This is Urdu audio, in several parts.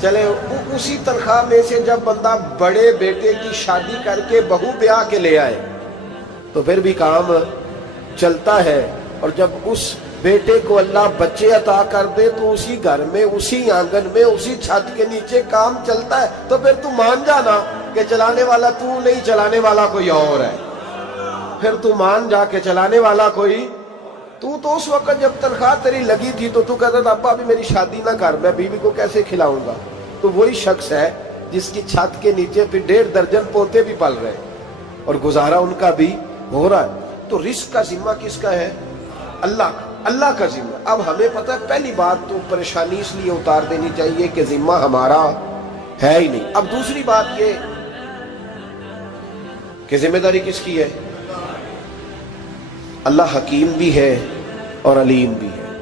چلے اسی تنخواہ میں سے جب بندہ بڑے بیٹے کی شادی کر کے بہو بیاہ کے لے آئے تو پھر بھی کام چلتا ہے، اور جب اس بیٹے کو اللہ بچے عطا کر دے تو اسی گھر میں، اسی آنگن میں، اسی چھت کے نیچے کام چلتا ہے، تو پھر تو مان جانا کہ چلانے والا تو نہیں، چلانے والا کوئی اور ہے۔ پھر تو مان جا کے چلانے والا کوئی تو اس وقت جب تنخواہ تیری لگی تھی تو کہتا تھا ابا ابھی میری شادی نہ کر، میں بیوی کو کیسے کھلاؤں گا؟ تو وہی شخص ہے جس کی چھت کے نیچے پھر 1.5 درجن پوتے بھی پل رہے اور گزارا ان کا بھی ہو رہا ہے۔ تو رزق کا ذمہ کس کا ہے؟ اللہ کا، اللہ کا ذمہ۔ اب ہمیں پتہ ہے پہلی بات تو پریشانی اس لیے اتار دینی چاہیے کہ ذمہ ہمارا ہے ہی نہیں۔ اب دوسری بات یہ کہ ذمہ داری کس کی ہے؟ اللہ حکیم بھی ہے اور علیم بھی ہے،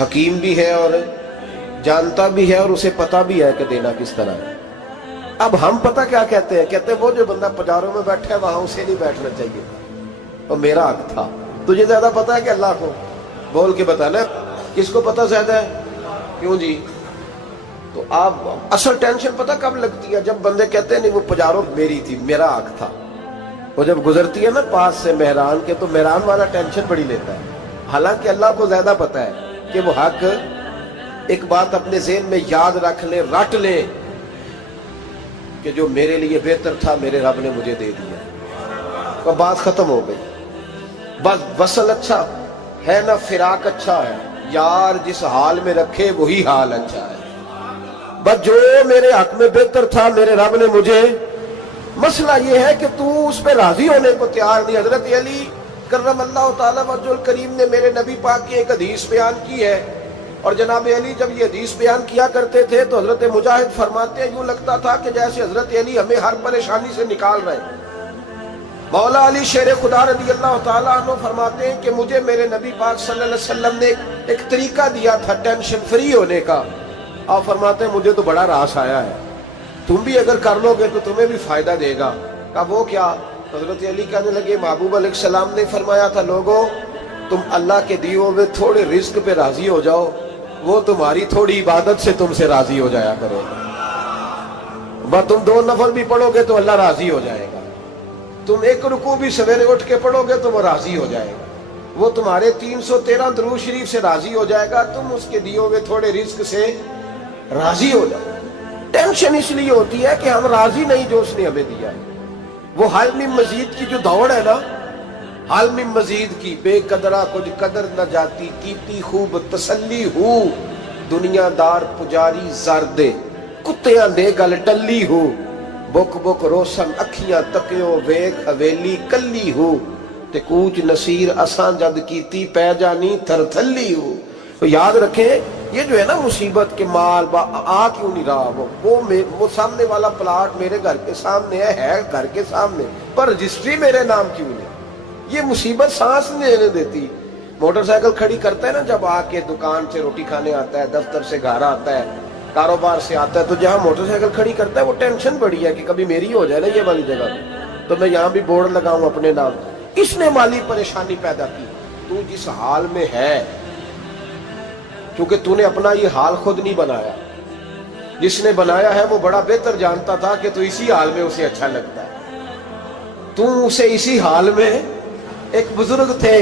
حکیم بھی ہے اور جانتا بھی ہے، اور اسے پتہ بھی ہے کہ دینا کس طرح ہے۔ اب ہم پتہ کیا کہتے ہیں؟ کہتے ہیں وہ جو بندہ پجاروں میں بیٹھا ہے وہاں اسے نہیں بیٹھنا چاہیے تھا، اور میرا حق تھا۔ تجھے زیادہ پتہ ہے کہ اللہ کو؟ بول کے بتانا کس کو پتہ زیادہ ہے؟ کیوں جی؟ تو آپ اصل ٹینشن پتہ کب لگتی ہے؟ جب بندے کہتے ہیں نہیں وہ پجاروں میری تھی، میرا حق تھا۔ وہ جب گزرتی ہے نا پاس سے مہران کے تو مہران والا ٹینشن بڑی لیتا ہے، حالانکہ اللہ کو زیادہ پتہ ہے کہ وہ حق۔ ایک بات اپنے ذہن میں یاد رکھ لیں، رٹ لیں کہ جو میرے لیے بہتر تھا میرے رب نے مجھے دے دیا، تو بات ختم ہو گئی۔ بس وصل اچھا ہے نہ فراق اچھا ہے، یار جس حال میں رکھے وہی حال اچھا ہے۔ بس جو میرے حق میں بہتر تھا میرے رب نے مجھے، مسئلہ یہ ہے کہ تو اس پہ راضی ہونے کو تیار نہیں۔ حضرت علی کرم اللہ تعالیٰ وجہ الکریم نے میرے نبی پاک کی ایک حدیث بیان کی ہے، اور جناب علی جب یہ حدیث بیان کیا کرتے تھے تو حضرت مجاہد فرماتے ہیں یوں لگتا تھا کہ جیسے حضرت علی ہمیں ہر پریشانی سے نکال رہے ہیں۔ مولا علی شیر خدا رضی اللہ تعالیٰ عنہ فرماتے ہیں کہ مجھے میرے نبی پاک صلی اللہ علیہ وسلم نے ایک طریقہ دیا تھا ٹینشن فری ہونے کا۔ آپ فرماتے ہیں مجھے تو بڑا راس آیا ہے، تم بھی اگر کر لو گے تو تمہیں بھی فائدہ دے گا۔ کہا وہ کیا؟ حضرت علی کہنے لگے محبوب علیہ السلام نے فرمایا تھا لوگوں تم اللہ کے دیے ہوئے تھوڑے رزق پہ راضی ہو جاؤ، وہ تمہاری تھوڑی عبادت سے تم سے راضی ہو جایا کرو۔ بس تم 2 نفل بھی پڑھو گے تو اللہ راضی ہو جائے گا، تم 1 رکوع بھی سویرے اٹھ کے پڑھو گے تو وہ راضی ہو جائے گا، وہ تمہارے 313 درود شریف سے راضی ہو جائے گا، تم اس کے دیے ہوئے تھوڑے رزق سے راضی ہو جاؤ۔ ٹینشن اس لیے ہوتی ہے کہ ہم راضی نہیں جو اس نے ہمیں دیا ہے۔ وہ حال میں مزید کی جو دوڑ ہے نا، حال میں مزید کی، بے قدرہ کچھ قدر نہ جاتی، کیتی خوب تسلی ہو، دنیا دار پجاری زردے، کتیاں دے گل ٹلی ہو، بک بک روشن اکھیاں تکیو ویک حویلی کلی ہو، تے کوچ نصیر اساں جد کیتی پہ جانی تھر تھلی ہو۔ تو یاد رکھیں یہ جو ہے نا مصیبت کے مال آ کیوں نہیں رہا، وہ سامنے والا پلاٹ میرے گھر کے سامنے ہے گھر کے سامنے، پر رجسٹری میرے نام کیوں نہیں؟ یہ مصیبت سانس نہیں لینے دیتی۔ موٹر سائیکل کھڑی کرتا ہے نا جب آ کے دکان سے روٹی کھانے آتا ہے، دفتر سے گھر آتا ہے، کاروبار سے آتا ہے، تو جہاں موٹر سائیکل کھڑی کرتا ہے وہ ٹینشن بڑی ہے کہ کبھی میری ہو جائے نا یہ والی جگہ تو میں یہاں بھی بورڈ لگاؤں اپنے نام۔ اس نے مالی پریشانی پیدا کی۔ تو جس حال میں ہے، کیونکہ تو نے اپنا یہ حال خود نہیں بنایا، جس نے بنایا ہے وہ بڑا بہتر جانتا تھا کہ تو اسی حال میں اسے اچھا لگتا ہے۔ تو اسے اسی حال میں، ایک بزرگ تھے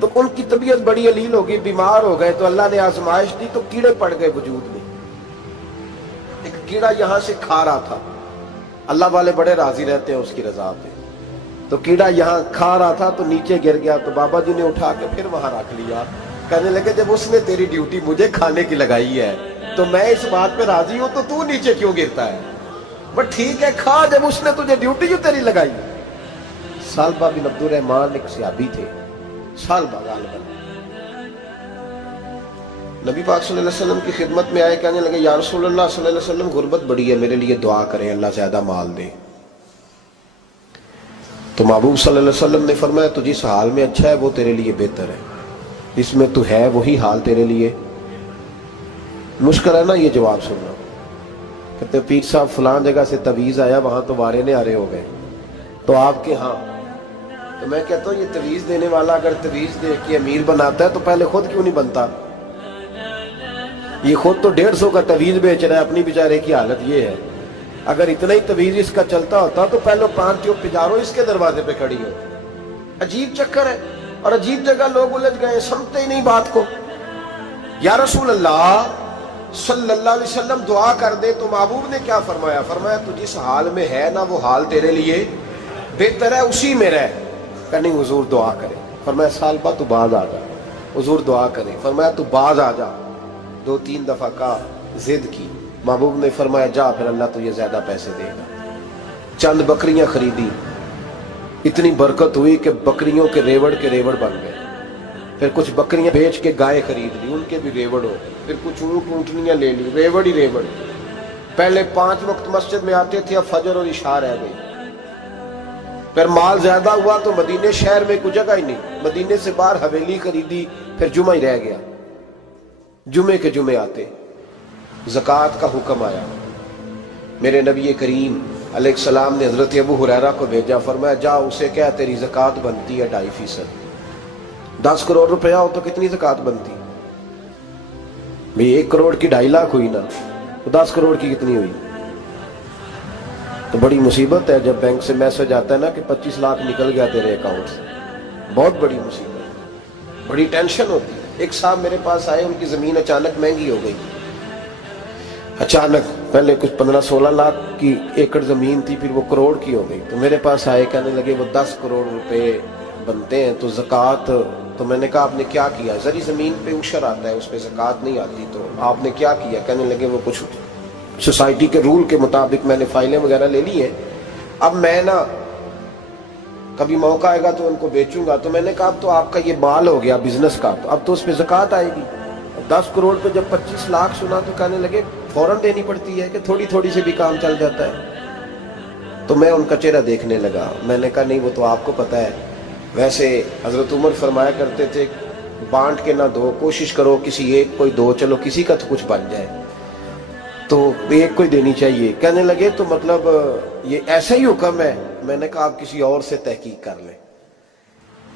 تو ان کی طبیعت بڑی علیل ہو گئی، بیمار ہو گئے، تو اللہ نے آزمائش دی تو کیڑے پڑ گئے وجود میں۔ ایک کیڑا یہاں سے کھا رہا تھا، اللہ والے بڑے راضی رہتے ہیں اس کی رضا پہ، تو کیڑا یہاں کھا رہا تھا تو نیچے گر گیا، تو بابا جی نے اٹھا کے پھر وہاں رکھ لیا، کہنے لگے جب اس نے تیری ڈیوٹی مجھے کھانے کی لگائی ہے تو میں اس بات پہ راضی ہوں، تو نیچے کیوں گرتا ہے؟ بس ٹھیک ہے کھا، جب اس نے تجھے ڈیوٹی جو تیری لگائی۔ سالبہ بن عبد الرحمن ایک صحابی تھے، سالبہ غالباً، نبی پاک صلی اللہ علیہ وسلم کی خدمت میں آئے، کہنے لگے یا رسول اللہ صلی اللہ علیہ وسلم غربت بڑی ہے، میرے لیے دعا کریں اللہ زیادہ مال دے۔ تو محبوب صلی اللہ علیہ وسلم نے فرمایا تو جس حال میں اچھا ہے وہ تیرے لیے بہتر ہے، اس میں تو ہے وہی حال تیرے لیے۔ مشکل ہے نا یہ جواب سننا۔ کہتے پیر صاحب فلان جگہ سے تویز آیا، وہاں تو وارے نے آرے ہو گئے، تو آپ کے ہاں، تو میں کہتا ہوں یہ تویز دینے والا اگر تویز دے کے امیر بناتا ہے تو پہلے خود کیوں نہیں بنتا؟ یہ خود تو 150 کا تویز بیچ رہا ہے، اپنی بیچارے کی حالت یہ ہے۔ اگر اتنا ہی تویز اس کا چلتا ہوتا تو پہلے 5 جو پجاروں اس کے دروازے پہ کھڑی ہوتی۔ عجیب چکر ہے، اور عجیب جگہ لوگ الجھ گئے، سمجھتے ہی نہیں بات کو۔ یا رسول اللہ صلی اللہ علیہ وسلم دعا کر دے تو محبوب نے کیا فرمایا؟ فرمایا تو جس حال میں ہے نا وہ حال تیرے لیے بہتر ہے، اسی میں رہ۔ کہ نہیں حضور دعا کرے۔ فرمایا سال بعد تو باز آ جا۔ حضور دعا کرے۔ فرمایا تو باز آ جا۔ 2-3 دفعہ کا ضد کی، محبوب نے فرمایا جا، پھر اللہ تجھے زیادہ پیسے دے گا۔ چند بکریاں خریدی، اتنی برکت ہوئی کہ بکریوں کے ریوڑ بن گئے۔ پھر کچھ بکریاں بیچ کے گائے خرید لی، ان کے بھی ریوڑ ہو۔ پھر کچھ اونٹ اونٹنیاں لے لی، ریوڑ ہی ریوڑ۔ پہلے 5 وقت مسجد میں آتے تھے، اب فجر اور عشاء رہ گئی۔ پھر مال زیادہ ہوا تو مدینے شہر میں کوئی جگہ ہی نہیں، مدینے سے باہر حویلی خریدی، پھر جمعہ ہی رہ گیا۔ جمعے کے جمعے آتے، زکوٰۃ کا حکم آیا۔ میرے نبی کریم علیہ السلام نے حضرت ابو ہریرہ کو بھیجا، فرمایا جا اسے کہہ تیری زکوٰۃ بنتی ہے 2.5%۔ 10 کروڑ روپیہ ہو تو کتنی زکوٰۃ بنتی؟ بھئی 1 کروڑ کی 2.5 لاکھ ہوئی نا، تو 10 کروڑ کی کتنی ہوئی؟ تو بڑی مصیبت ہے جب بینک سے میسج آتا ہے نا کہ 25 لاکھ نکل گیا تیرے اکاؤنٹ سے، بہت بڑی مصیبت، بڑی ٹینشن ہوتی ہے۔ ایک صاحب میرے پاس آئے، ان کی زمین اچانک مہنگی ہو گئی، اچانک پہلے کچھ 15-16 لاکھ کی ایکڑ زمین تھی، پھر وہ کروڑ کی ہو گئی۔ تو میرے پاس آئے، کہنے لگے وہ 10 کروڑ روپے بنتے ہیں تو زکوٰۃ، تو میں نے کہا آپ نے کیا کیا؟ زری زمین پہ عشر آتا ہے، اس پہ زکوٰۃ نہیں آتی، تو آپ نے کیا کیا؟ کہنے لگے وہ کچھ سوسائٹی کے رول کے مطابق میں نے فائلیں وغیرہ لے لی ہیں، اب میں نا کبھی موقع آئے گا تو ان کو بیچوں گا۔ تو میں نے کہا اب تو آپ کا یہ مال ہو گیا بزنس کا، تو اب تو اس پہ زکوٰۃ آئے گی۔ 10 کروڑ پہ جب 25 لاکھ سنا تو کہنے لگے فوراً دینی پڑتی ہے کہ تھوڑی تھوڑی سے بھی کام چل جاتا ہے؟ تو میں ان کا چہرہ دیکھنے لگا، میں نے کہا نہیں وہ تو آپ کو پتہ ہے، ویسے حضرت عمر فرمایا کرتے تھے بانٹ کے نہ دو، کوشش کرو کسی ایک کو ہی دو، چلو کسی کا تو کچھ بن جائے، تو ایک کو ہی دینی چاہیے۔ کہنے لگے تو مطلب یہ ایسا ہی حکم ہے؟ میں نے کہا آپ کسی اور سے تحقیق کر لیں۔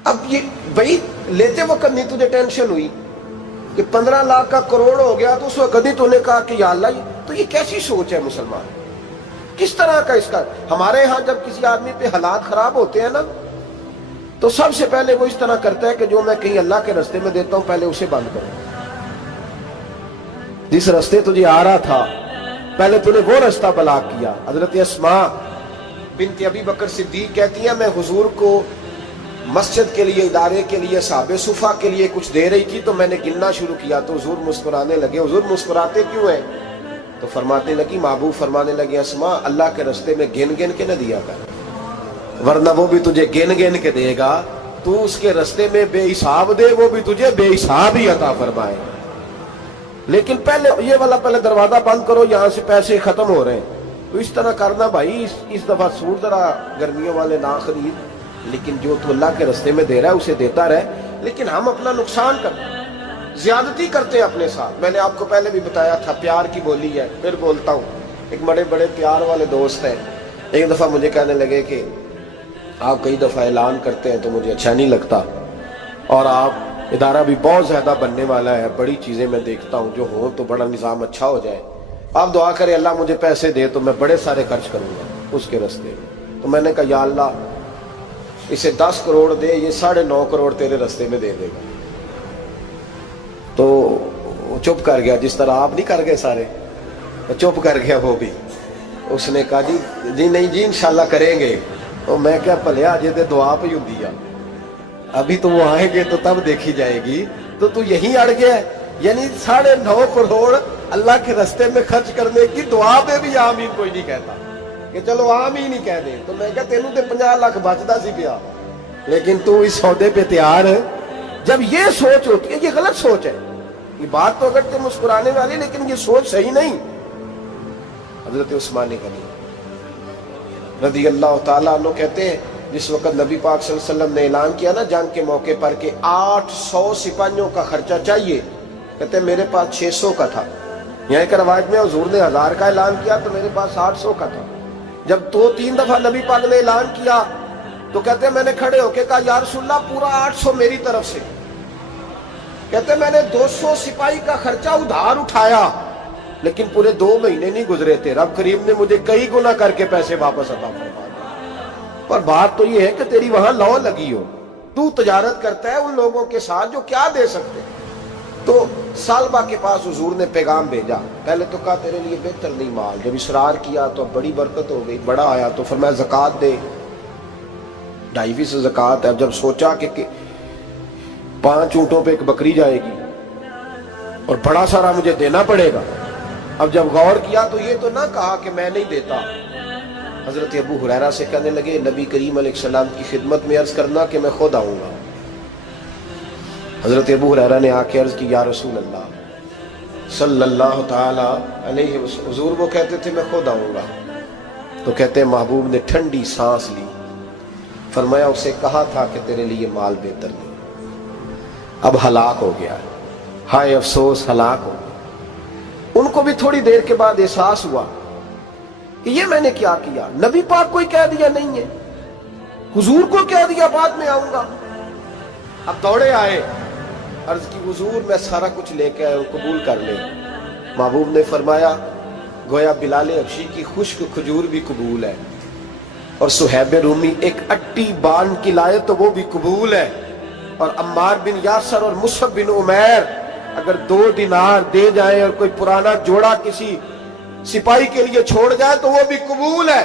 اب یہ بھائی لیتے وقت نہیں تجھے ٹینشن ہوئی کہ 15 لاکھ کا کروڑ ہو گیا، تو اس وقت کبھی تو نے کہا کہ یا اللہ، تو یہ کیسی سوچ ہے مسلمان؟ کس طرح کا اس کا؟ ہمارے ہاں جب کسی آدمی پہ حالات خراب ہوتے ہیں نا، تو سب سے پہلے وہ اس طرح کرتا ہے کہ جو میں کہیں اللہ کے رستے میں دیتا ہوں پہلے اسے بند کروں۔ جس رستے تجھے آ رہا تھا پہلے تو نے وہ رستہ بلاک کیا۔ حضرت اسماء بنت ابی بکر صدیق کہتی ہیں میں حضور کو مسجد کے لیے، ادارے کے لیے، صحابہ صفہ کے لیے کچھ دے رہی تھی، تو میں نے گننا شروع کیا تو حضور مسکرانے لگے۔ حضور مسکراتے کیوں ہیں؟ تو فرمانے لگی، محبوب فرمانے لگے اسماء اللہ کے رستے میں گن گن کے نہ دیا کر، ورنہ وہ بھی تجھے گن گن کے دے گا، تو اس کے رستے میں بے حساب دے، وہ بھی تجھے بے حساب ہی عطا فرمائے۔ لیکن پہلے یہ والا پہلے دروازہ بند کرو، یہاں سے پیسے ختم ہو رہے ہیں، تو اس طرح کرنا بھائی۔ اس دفعہ سوٹ ذرا گرمیوں والے نہ خرید، لیکن جو تو اللہ کے رستے میں دے رہا ہے اسے دیتا رہے، لیکن ہم اپنا نقصان کرتے ہیں، زیادتی کرتے ہیں اپنے ساتھ۔ میں نے آپ کو پہلے بھی بتایا تھا پیار کی بولی ہے، پھر بولتا ہوں۔ ایک بڑے بڑے پیار والے دوست ہیں، ایک دفعہ مجھے کہنے لگے کہ آپ کئی دفعہ اعلان کرتے ہیں تو مجھے اچھا نہیں لگتا، اور آپ ادارہ بھی بہت زیادہ بننے والا ہے، بڑی چیزیں میں دیکھتا ہوں جو ہوں تو بڑا نظام اچھا ہو جائے، آپ دعا کریں اللہ مجھے پیسے دے تو میں بڑے سارے خرچ کروں گا اس کے راستے میں۔ تو میں نے کہا یا اللہ اسے 10 کروڑ دے، یہ 9.5 کروڑ تیرے راستے میں دے دے گا۔ تو چپ کر گیا، جس طرح آپ نہیں کر گئے سارے، چپ کر گیا وہ بھی۔ اس نے کہا جی نہیں جی انشاءاللہ کریں گے۔ تو میں کیا پلیا جی دعا پہ ہوں دیا، ابھی تو وہ آئیں گے تو تب دیکھی جائے گی، تو یہیں اڑ گیا ہے۔ یعنی 9.5 کروڑ اللہ کے رستے میں خرچ کرنے کی دعا پہ بھی آمین کوئی نہیں کہتا کہ چلو آمین ہی کہہ دیں۔ تو میں کہا تینوں تے 50 لاکھ بچتا سی پیا، لیکن تو اس سودے پہ تیار ہے۔ جب یہ سوچ ہوتی ہے، یہ غلط سوچ ہے، یہ بات تو اگر تے مسکرانے والی، لیکن یہ سوچ صحیح نہیں۔ حضرت عثمان غنی رضی اللہ تعالیٰ عنہ کہتے ہیں جس وقت نبی پاک صلی اللہ علیہ وسلم نے اعلان کیا نا جنگ کے موقع پر کہ 800 سپاہیوں کا خرچہ چاہیے، کہتے ہیں میرے پاس 600 کا تھا۔ یہاں ایک روایت میں حضور نے 1000 کا اعلان کیا تو میرے پاس 800 کا تھا۔ جب 2-3 دفعہ نبی پاک نے اعلان کیا تو کہتے ہیں میں نے کھڑے ہو کے کہا یا رسول اللہ پورا 800 میری طرف سے۔ کہتے میں نے 200 سپاہی کا خرچہ ادھار اٹھایا لیکن پورے 2 مہینے نہیں گزرے تھے، رب کریم نے مجھے کئی گنا کر کے پیسے واپس عطا فرما دیے۔ پر بات تو یہ ہے کہ تیری وہاں لو لگی ہو، تو تجارت کرتا ہے ان لوگوں کے ساتھ جو کیا دے سکتے۔ تو سالبہ کے پاس حضور نے پیغام بھیجا، پہلے تو کہا تیرے لیے بہتر نہیں مال، جب اصرار کیا تو اب بڑی برکت ہو گئی، بڑا آیا تو فرمایا زکوٰۃ دے، 2.5% زکوٰۃ ہے۔ اب جب سوچا کہ 5 اونٹوں پہ ایک بکری جائے گی اور بڑا سارا مجھے دینا پڑے گا، اب جب غور کیا تو یہ تو نہ کہا کہ میں نہیں دیتا۔ حضرت ابو ہریرہ سے کہنے لگے نبی کریم علیہ السلام کی خدمت میں عرض کرنا کہ میں خود آؤں گا۔ حضرت ابو ہریرہ نے آ کے عرض کی یا رسول اللہ صلی اللہ تعالی علیہ وسلم، حضور وہ کہتے تھے میں خود آؤں گا، تو کہتے ہیں محبوب نے ٹھنڈی سانس لی، فرمایا اسے کہا تھا کہ تیرے لیے مال بہتر نہیں، اب ہلاک ہو گیا، ہائے افسوس ہلاک ہو گیا۔ ان کو بھی تھوڑی دیر کے بعد احساس ہوا کہ یہ میں نے کیا کیا، نبی پاک کو ہی کہہ دیا نہیں ہے، حضور کو کہہ دیا بعد میں آؤں گا۔ اب دوڑے آئے، عرض کی حضور میں سارا کچھ لے کے آئے ہوں، قبول کر لیں۔ محبوب نے فرمایا گویا بلال حبشی کی خشک کھجور بھی قبول ہے، اور صہیب رومی ایک اٹی بان کی لائے تو وہ بھی قبول ہے، اور عمار بن یاسر اور مصعب بن عمیر اگر 2 دینار دے جائیں اور کوئی پرانا جوڑا کسی سپاہی کے لیے چھوڑ جائے تو وہ بھی قبول ہے،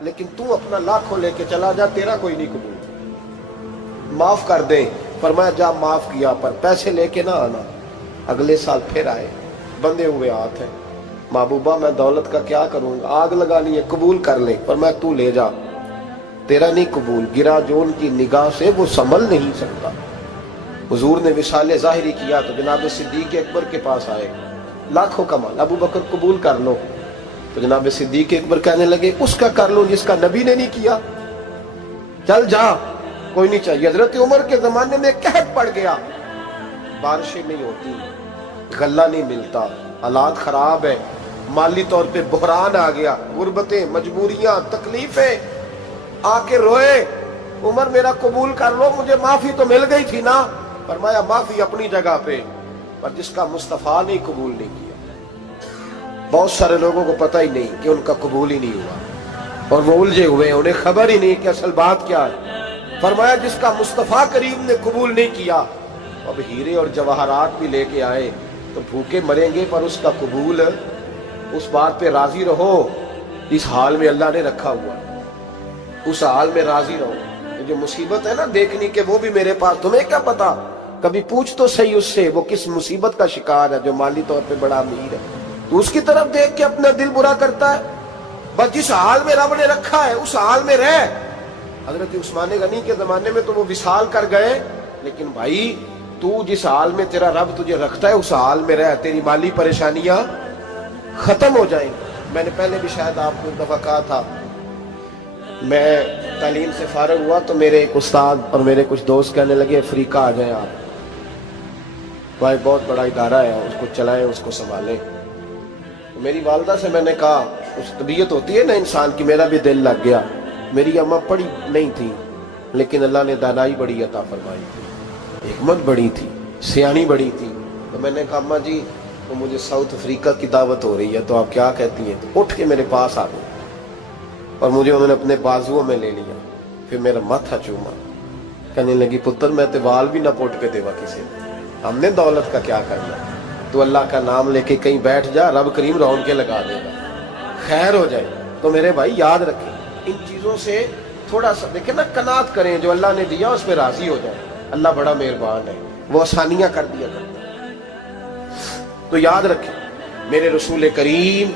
لیکن تو اپنا لاکھوں لے کے چلا جا، تیرا کوئی نہیں قبول، معاف کر دیں۔ فرمایا جا معاف کیا، پر پیسے لے کے نہ آنا۔ اگلے سال پھر آئے، بندے ہوئے ہاتھ ہیں، محبوبہ میں دولت کا کیا کروں گا، آگ لگانی ہے، قبول کر لیں۔ فرمایا تو لے جا، تیرا نہیں قبول، گرا جو ان کی نگاہ سے وہ سنبھل نہیں سکتا۔ حضور نے وصال ظاہری کیا تو جناب صدیق اکبر کے پاس آئے، لاکھوں کا مال، ابو بکر قبول کر لو، تو جناب صدیق اکبر کہنے لگے اس کا کر لو جس کا نبی نے نہیں کیا، چل جا کوئی نہیں چاہیے۔ حضرت عمر کے زمانے میں قحط پڑ گیا، بارشیں نہیں ہوتی، غلہ نہیں ملتا، حالات خراب ہے، مالی طور پہ بحران آ گیا، غربتیں، مجبوریاں، تکلیفیں، آ کے روئے، عمر میرا قبول کر لو، مجھے معافی تو مل گئی تھی نا۔ فرمایا معافی اپنی جگہ پہ، پر جس کا مصطفیٰ نے قبول نہیں کیا۔ بہت سارے لوگوں کو پتہ ہی نہیں کہ ان کا قبول ہی نہیں ہوا، اور وہ الجھے ہوئے ہیں، انہیں خبر ہی نہیں کہ اصل بات کیا ہے۔ فرمایا جس کا مصطفیٰ کریم نے قبول نہیں کیا، اب ہیرے اور جواہرات بھی لے کے آئے تو بھوکے مریں گے، پر اس کا قبول، اس بات پہ راضی رہو، اس حال میں اللہ نے رکھا ہوا، اس حال میں راضی رہو۔ یہ جو مصیبت ہے نا دیکھنی کہ وہ بھی میرے پاس، تمہیں کیا پتا، کبھی پوچھ تو صحیح اس سے وہ کس مصیبت کا شکار ہے، جو مالی طور پہ بڑا امیر ہے، تو اس کی طرف دیکھ کے اپنا دل برا کرتا ہے۔ بس جس حال میں رب نے رکھا ہے اس حال میں رہ۔ حضرت عثمان غنی کے زمانے میں تو وہ وصال کر گئے، لیکن بھائی تو جس حال میں تیرا رب تجھے رکھتا ہے اس حال میں رہ، تیری مالی پریشانیاں ختم ہو جائیں۔ میں نے پہلے بھی شاید آپ کو ایک دفعہ کہا تھا، میں تعلیم سے فارغ ہوا تو میرے ایک استاد اور میرے کچھ دوست کہنے لگے افریقہ آ جائیں آپ، بھائی بہت بڑا ادارہ ہے، اس کو چلائیں، اس کو سنبھالیں۔ میری والدہ سے میں نے کہا، اس طبیعت ہوتی ہے نا انسان کی، میرا بھی دل لگ گیا۔ میری اماں پڑھی نہیں تھی لیکن اللہ نے دانائی بڑی عطا فرمائی تھی، حکمت بڑی تھی، سیانی بڑی تھی۔ تو میں نے کہا اماں جی وہ مجھے ساؤتھ افریقہ کی دعوت ہو رہی ہے تو آپ کیا کہتی ہیں؟ تو اٹھ کے میرے پاس آ گئی اور مجھے انہوں نے اپنے بازوؤں میں لے لیا، پھر میرا ماتھا چوما، کہنے لگی پتر میں تے وال بھی نہ پوٹ کے دیوا کسی نے، ہم نے دولت کا کیا کرنا، تو اللہ کا نام لے کے کہیں بیٹھ جا، رب کریم رون کے لگا دے گا، خیر ہو جائے۔ تو میرے بھائی یاد رکھیں ان چیزوں سے تھوڑا سا دیکھیں نا، قناعت کریں، جو اللہ نے دیا اس پہ راضی ہو جائے، اللہ بڑا مہربان ہے، وہ آسانیاں کر دیا کرتا ہے۔ تو یاد رکھیں میرے رسول کریم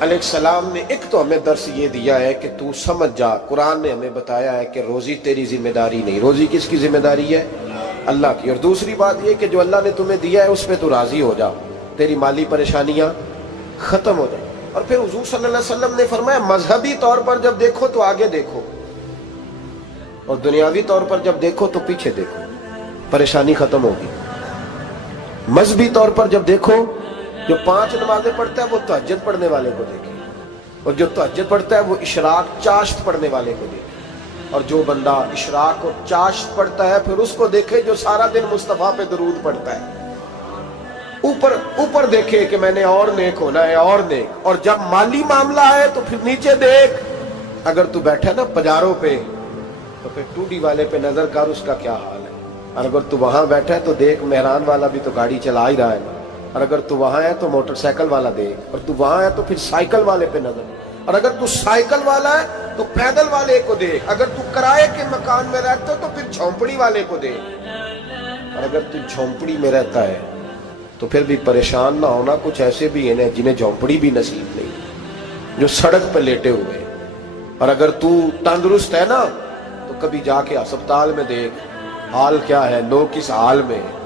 علیہ السلام نے ایک تو ہمیں درس یہ دیا ہے کہ تو سمجھ جا، قرآن نے ہمیں بتایا ہے کہ روزی تیری ذمہ داری نہیں، روزی کس کی ذمہ داری ہے؟ اللہ کی۔ اور دوسری بات یہ کہ جو اللہ نے تمہیں دیا ہے اس پہ تو راضی ہو جا، تیری مالی پریشانیاں ختم ہو جائیں۔ اور پھر حضور صلی اللہ علیہ وسلم نے فرمایا مذہبی طور پر جب دیکھو تو آگے دیکھو، اور دنیاوی طور پر جب دیکھو تو پیچھے دیکھو، پریشانی ختم ہوگی۔ مذہبی طور پر جب دیکھو، جو 5 نمازیں پڑھتا ہے وہ تہجد پڑھنے والے کو دیکھے، اور جو تہجد پڑھتا ہے وہ اشراق چاشت پڑھنے والے کو دیکھے، اور جو بندہ اشراق اور چاشت پڑھتا ہے پھر اس کو دیکھے جو سارا دن مصطفیٰ پہ درود پڑھتا ہے۔ اوپر اوپر دیکھے کہ میں نے اور نیک ہونا ہے اور نیک، اور جب مالی معاملہ ہے تو پھر نیچے دیکھ۔ اگر تو بیٹھا نا پجاروں پہ تو پھر ٹوڈی والے پہ نظر کر، اس کا کیا حال ہے۔ اور اگر تو وہاں بیٹھا ہے تو دیکھ مہران والا بھی تو گاڑی چلا ہی رہا ہے، اور اگر تو وہاں ہے تو موٹر سائیکل والا دیکھ، اور تو وہاں ہے تو پھر سائیکل والے پہ نظر، اور اگر تو سائیکل والا ہے تو پیدل والے کو دیکھ، اگر تو کرائے کے مکان میں رہتا تو پھر جھونپڑی والے کو دیکھ، اور اگر تو جھونپڑی میں رہتا ہے تو پھر بھی پریشان نہ ہونا، کچھ ایسے بھی ہیں جنہیں جھونپڑی بھی نصیب نہیں، جو سڑک پہ لیٹے ہوئے۔ اور اگر تو تندرست ہے نا تو کبھی جا کے اسپتال میں دیکھ حال کیا ہے، لوگ کس حال میں ہیں۔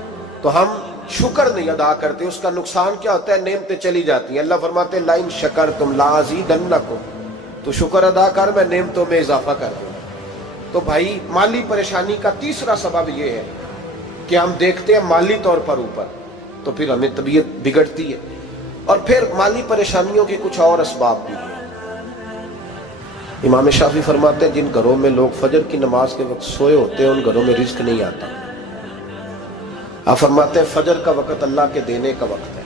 تو ہم شکر نہیں ادا کرتے، اس کا نقصان کیا ہوتا ہے، نعمتیں چلی جاتی ہیں۔ اللہ فرماتے ہیں لَئِن شَكَرْتُمْ لَأَزِيدَنَّكُمْ، تو شکر ادا کر، میں نعمتوں میں اضافہ کر دوں۔ تو بھائی مالی پریشانی کا تیسرا سبب یہ ہے کہ ہم دیکھتے ہیں مالی طور پر اوپر، تو پھر ہمیں طبیعت بگڑتی ہے۔ اور پھر مالی پریشانیوں کے کچھ اور اسباب بھی ہیں۔ امام شافعی فرماتے ہیں جن گھروں میں لوگ فجر کی نماز کے وقت سوئے ہوتے ہیں ان گھروں میں رزق نہیں آتا۔ آپ فرماتے ہیں فجر کا وقت اللہ کے دینے کا وقت ہے،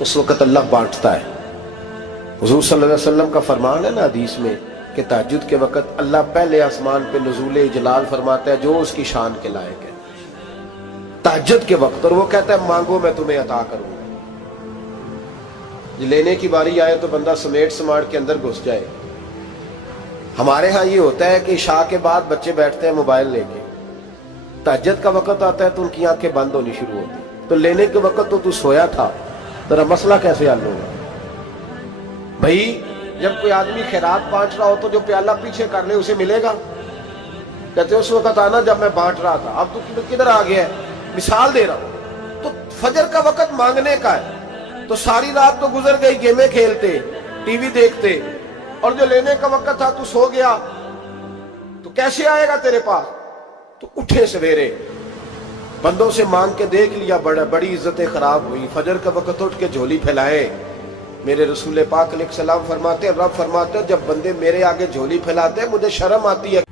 اس وقت اللہ بانٹتا ہے۔ حضور صلی اللہ علیہ وسلم کا فرمان ہے نا حدیث میں کہ تہجد کے وقت اللہ پہلے آسمان پہ نزول جلال فرماتا ہے جو اس کی شان کے لائق ہے تہجد کے وقت، اور وہ کہتا ہے مانگو میں تمہیں عطا کروں گا۔ لینے کی باری آئے تو بندہ سمیٹ سماٹ کے اندر گھس جائے۔ ہمارے ہاں یہ ہوتا ہے کہ عشاء کے بعد بچے بیٹھتے ہیں موبائل لے کے، تہجد کا وقت آتا ہے تو ان کی آنکھیں بند ہونی شروع ہوتی، تو لینے کے وقت تو سویا تھا، ذرا مسئلہ کیسے حل ہوگا؟ بھائی جب کوئی آدمی خیرات بانٹ رہا ہو تو جو پیالہ پیچھے کر لے اسے ملے گا؟ کہتے اس وقت آنا جب میں بانٹ رہا تھا، اب تو کدھر آ گیا ہے؟ مثال دے رہا ہوں۔ تو فجر کا وقت مانگنے کا ہے، تو ساری رات تو گزر گئی گیمیں کھیلتے، ٹی وی دیکھتے، اور جو لینے کا وقت تھا تو سو گیا، تو کیسے آئے گا تیرے پاس؟ تو اٹھے سویرے، بندوں سے مانگ کے دیکھ لیا، بڑی عزتیں خراب ہوئی، فجر کا وقت اٹھ کے جھولی پھیلائے۔ میرے رسول پاک علیہ السلام فرماتے ہیں، رب فرماتے ہیں جب بندے میرے آگے جھولی پھیلاتے ہیں مجھے شرم آتی ہے۔